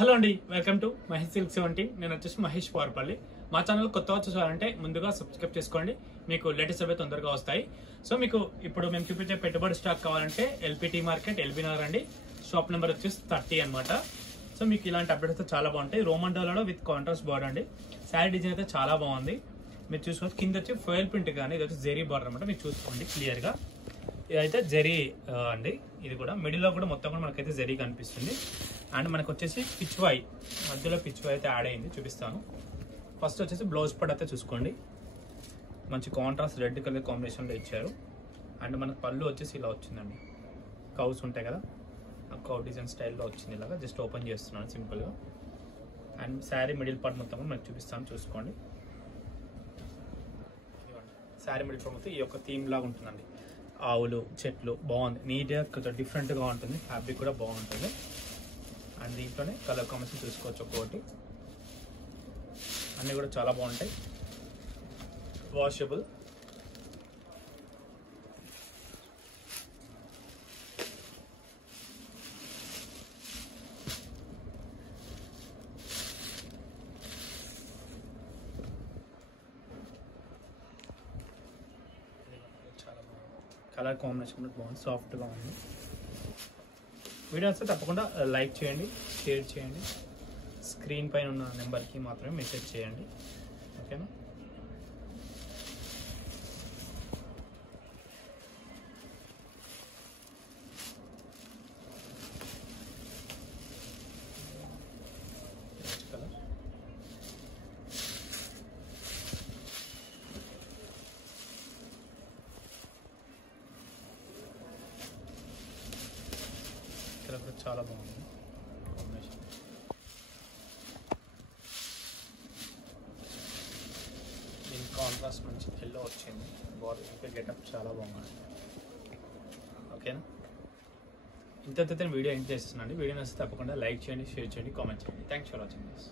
Hello అండి, welcome to Mahesh silk 17. నేను వచ్చేసి మహేష్ పార్పల్లి. మా ఛానల్ కొత్తగా చూసారంటే ముందుగా సబ్స్క్రైబ్ చేసుకోండి, మీకు లేటెస్ట్ అవి తొందరగా వస్తాయి. సో మీకు ఇప్పుడు మేము చూపించే పెట్టుబడి స్టాక్ కావాలంటే ఎల్పిటి మార్కెట్, ఎల్బీ నగర్ అండి. షాప్ నెంబర్ వచ్చేసి 30 అనమాట. సో మీకు ఇలాంటి అప్డేట్స్ చాలా బాగుంటాయి. రోమన్ డోలాలో విత్ కాంట్రాస్ట్ బార్డర్ అండి. శారీ డిజైన్ అయితే చాలా బాగుంది. మీరు చూసుకోవచ్చు, కింద వచ్చి ఫోయిల్ ప్రింట్ కానీ ఇది వచ్చి జెరీ బార్డర్ అనమాట. మీరు చూసుకోండి క్లియర్గా. ఇదైతే జెరీ అండి. ఇది కూడా మిడిల్లో కూడా మొత్తం కూడా మనకైతే జెరీ కనిపిస్తుంది. అండ్ మనకు వచ్చేసి పిచ్వాయ్ మధ్యలో పిచ్వాయ్ అయితే యాడ్ అయింది, చూపిస్తాను. ఫస్ట్ వచ్చేసి బ్లౌజ్ పార్ట్ అయితే చూసుకోండి, మంచి కాంట్రాస్ట్ రెడ్ కలర్ కాంబినేషన్లో ఇచ్చారు. అండ్ మనకు పళ్ళు వచ్చేసి ఇలా వచ్చిందండి, కౌస్ ఉంటాయి కదా, ఆ కౌ డిజైన్ స్టైల్లో వచ్చింది. ఇలాగా జస్ట్ ఓపెన్ చేస్తున్నాను సింపుల్గా. అండ్ శారీ మిడిల్ పార్ట్ మొత్తం కూడా మనకు చూపిస్తాను, చూసుకోండి. శారీ మిడిల్ పార్ట్ మొత్తం ఈ యొక్క థీమ్ లాగా ఉంటుందండి. ఆవులు, చెట్లు బాగుంది, నీట్గా కొంచెం డిఫరెంట్గా ఉంటుంది. ఫ్యాబ్రిక్ కూడా బాగుంటుంది. అండ్ దీంట్లోనే కలర్ కాంబినేషన్ చూసుకోవచ్చు. ఒక్కొక్కటి అన్నీ కూడా చాలా బాగుంటాయి, వాషబుల్. కలర్ కాంబినేషన్ కూడా బాగుంది, సాఫ్ట్గా ఉంది. వీడియో వస్తే తప్పకుండా లైక్ చేయండి, షేర్ చేయండి. స్క్రీన్ పైన ఉన్న నెంబర్కి మాత్రమే మెసేజ్ చేయండి, ఓకేనా? కలర్ కూడా చాలా బాగుంది కాంబినేషన్. దీని కాంట్రాస్ట్ మంచి ఎల్లో వచ్చింది. బాడీ గెటప్ చాలా బాగుంది, ఓకేనా? ఇంతతో వీడియో ఎండ్ చేస్తున్నాను. వీడియో నచ్చితే తప్పకుండా లైక్ చేయండి, షేర్ చేయండి, కామెంట్ చేయండి. Thanks for watching this.